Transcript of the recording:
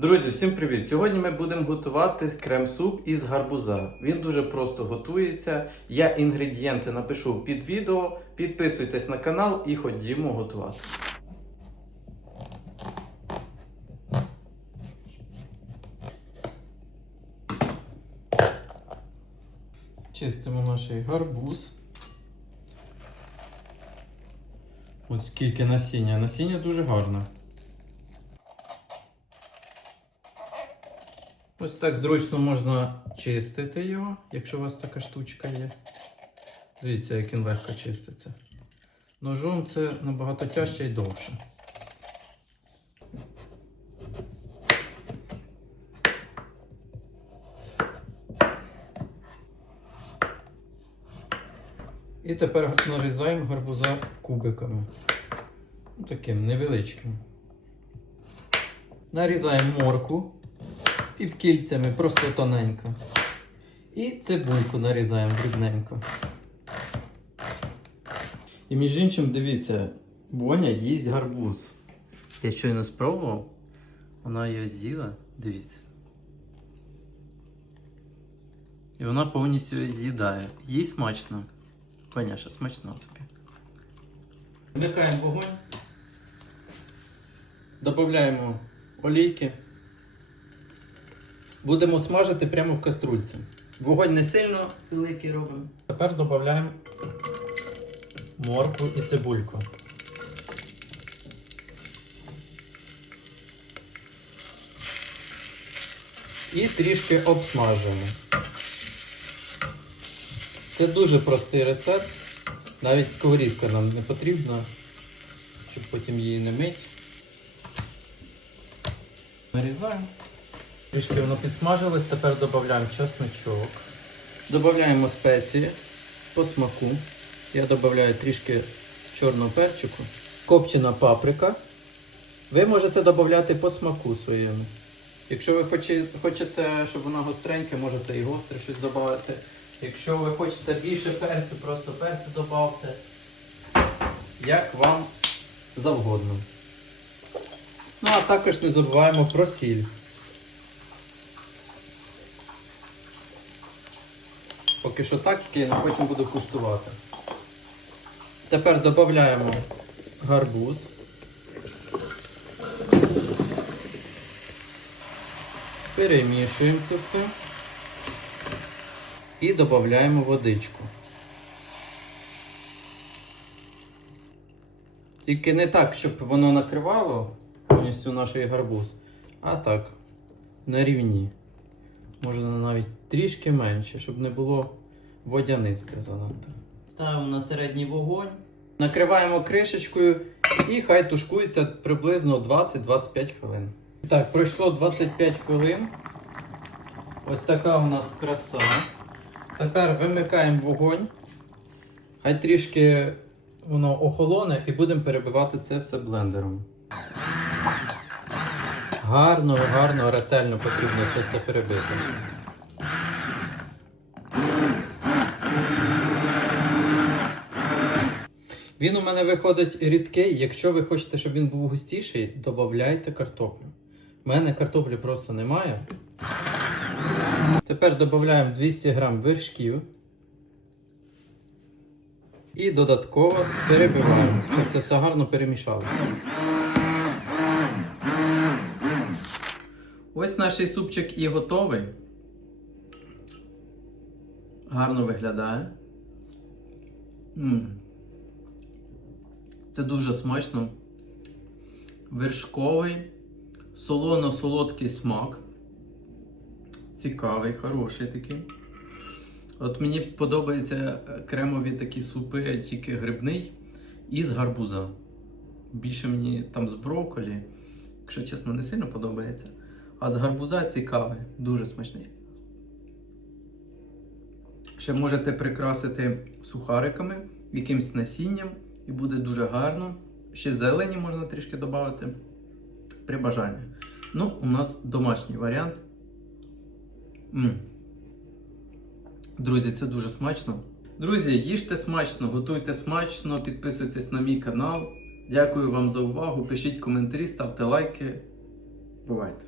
Друзі, всім привіт! Сьогодні ми будемо готувати крем-суп із гарбуза. Він дуже просто готується. Я інгредієнти напишу під відео. Підписуйтесь на канал і ходімо готувати. Чистимо наш гарбуз. Ось скільки насіння. Насіння дуже гарне. Ось так зручно можна чистити його, якщо у вас така штучка є. Дивіться, як він легко чиститься. Ножом це набагато тяжче і довше. І тепер нарізаємо гарбуза кубиками. Ну, Таким невеличким. Нарізаємо морку півкільцями, просто тоненько. І цибульку нарізаємо дрібненько. І між іншим, дивіться, Боня їсть гарбуз. Я щойно спробував, вона його з'їла, дивіться. І вона повністю з'їдає. Їй смачно. Конечно, смачно тобі. Вмикаємо вогонь. Додаємо олійки. Будемо смажити прямо в каструльці. Вогонь не сильно великий робимо. Тепер додаємо моркву і цибульку. І трішки обсмажуємо. Це дуже простий рецепт. Навіть сковорідка нам не потрібна, щоб потім її не мить. Нарізаємо. Трішки воно підсмажилось, тепер додаємо чесночок. Додаємо спеції по смаку. Я додаю трішки чорного перчику. Копчена паприка. Ви можете додати по смаку своєму. Якщо ви хоче- хочете, щоб воно гостреньке, можете і гостре щось додати. Якщо ви хочете більше перцю, просто перцю додавте. Як вам завгодно. Ну, а також не забуваємо про сіль. Поки що так, я потім буду куштувати. Тепер додаємо гарбуз. Перемішуємо це все. І додаємо водичку. Тільки не так, щоб воно накривало повністю наш гарбуз, а так, на рівні. Можна навіть трішки менше, щоб не було водянисте занадто. Ставимо на середній вогонь. Накриваємо кришечкою і хай тушкується приблизно 20-25 хвилин. Так, пройшло 25 хвилин. Ось така у нас краса. Тепер вимикаємо вогонь. Хай трішки воно охолоне і будемо перебивати це все блендером. Гарно, гарно, ретельно потрібно це все перебити. Він у мене виходить рідкий. Якщо ви хочете, щоб він був густіший, додавайте картоплю. У мене картоплі просто немає. Тепер додаємо 200 г вершків. І додатково перебиваємо, щоб це все гарно перемішалося. Ось наш супчик і готовий. Гарно виглядає. М. Це дуже смачно. Вершковий, солоно-солодкий смак. Цікавий, хороший такий. От мені подобаються кремові такі супи, тільки грибний і з гарбуза. Більше мені там з брокколі, якщо чесно, не сильно подобається. А з гарбуза цікавий, дуже смачний. Ще можете прикрасити сухариками, якимось насінням, і буде дуже гарно. Ще зелені можна трішки додати при бажанні. Ну, у нас домашній варіант. М. Друзі, це дуже смачно. Друзі, їжте смачно, готуйте смачно, підписуйтесь на мій канал. Дякую вам за увагу. Пишіть коментарі, ставте лайки. Бувайте!